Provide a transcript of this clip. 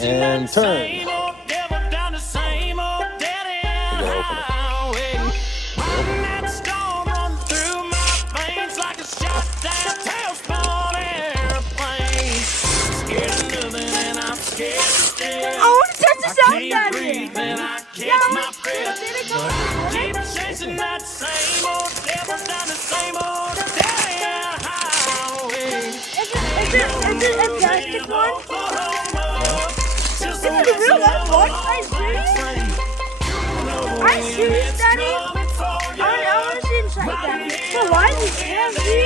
And turn. I want to touch the sound daddy. Yeah, I want to Keep chasing that same old devil down the same old highway. Is it a plastic one? Is it a real life one? Are you serious? Are you serious, Daddy? I want to see inside, Daddy. So why is it